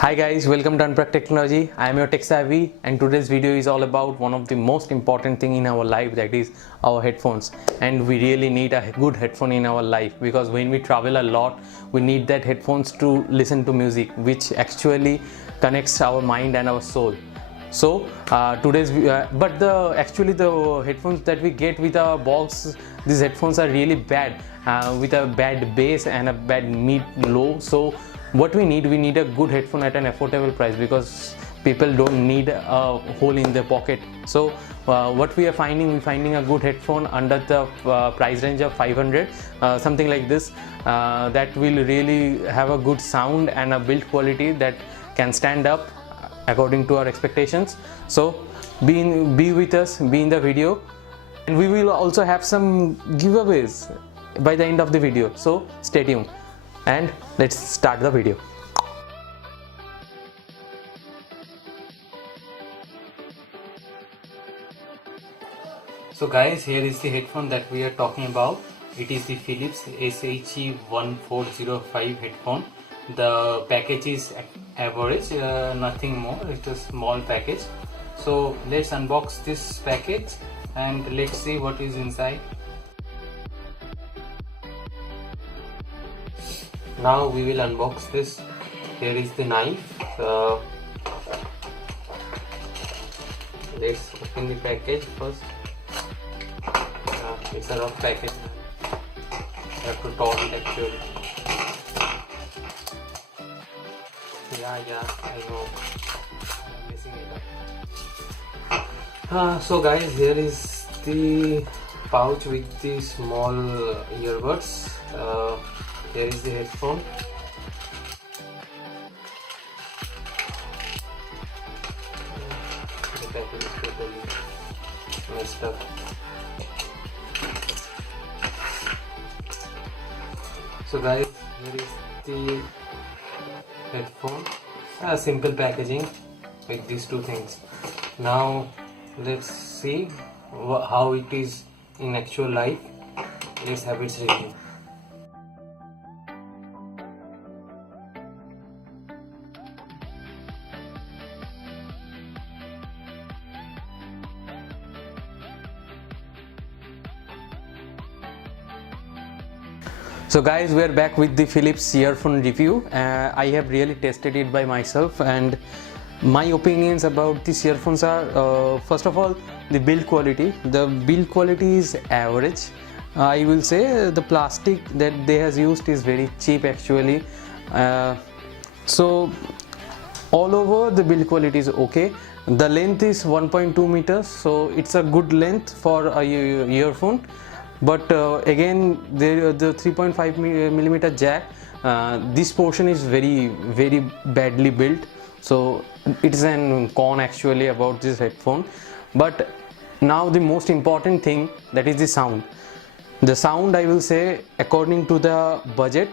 Hi guys, welcome to UNPLUG Technology. I am your tech savvy and today's video is all about one of the most important thing in our life, that is our headphones. And we really need a good headphone in our life because when we travel a lot, we need that headphones to listen to music, which actually connects our mind and our soul. So actually the headphones that we get with our box, these headphones are really bad, with a bad bass and a bad mid low. So what we need a good headphone at an affordable price because people don't need a hole in their pocket. So what we're finding a good headphone under the price range of 500, something like this, that will really have a good sound and a build quality that can stand up according to our expectations. So be with us, be in the video, and we will also have some giveaways by the end of the video. So stay tuned and let's start the video. So guys, here is the headphone that we are talking about. It is the Philips SHE1405 headphone. The package is average, nothing more. It's a small package. So let's unbox this package and let's see what is inside. Now we will unbox this. Here is the knife. Let's open the package first. It's a rough package. I have to tore it actually. Yeah, I know. I'm messing it up. So guys, here is the pouch with the small earbuds. Here is the headphone. The package is totally messed up. So guys, here is the headphone. Simple packaging with these two things. Now let's see how it is in actual life. Let's have its review. So guys, we are back with the Philips earphone review. I have really tested it by myself, and my opinions about these earphones are, first of all, the build quality. The build quality is average. I will say the plastic that they has used is very cheap actually. So all over the build quality is okay. The length is 1.2 meters, so it's a good length for a earphone. But again, the 3.5 millimeter jack, this portion is very badly built, so it is an con actually about this headphone. But now the most important thing, that is the sound. The sound, I will say, according to the budget,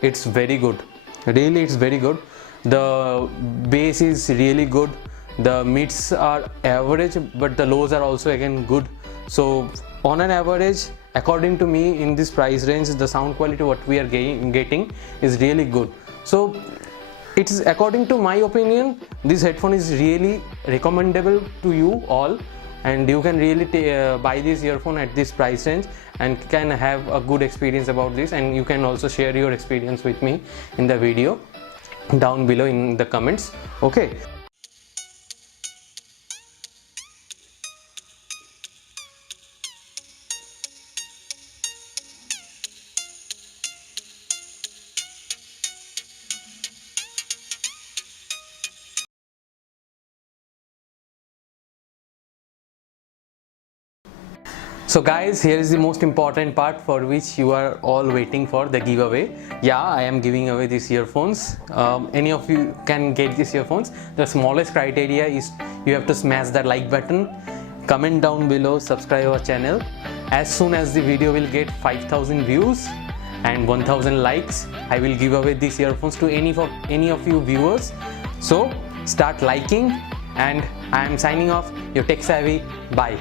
it's very good. Really, it's very good. The bass is really good. The mids are average, but the lows are also again good. So on an average, according to me, in this price range, the sound quality what we are getting is really good. So it's, according to my opinion, this headphone is really recommendable to you all, and you can really buy this earphone at this price range and can have a good experience about this. And you can also share your experience with me in the video down below in the comments. Okay. So guys, here is the most important part for which you are all waiting for, the giveaway. Yeah, I am giving away these earphones. Any of you can get these earphones. The smallest criteria is you have to smash that like button, comment down below, subscribe our channel. As soon as the video will get 5,000 views and 1,000 likes, I will give away these earphones to any of you viewers. So start liking, and I am signing off, your tech savvy. Bye.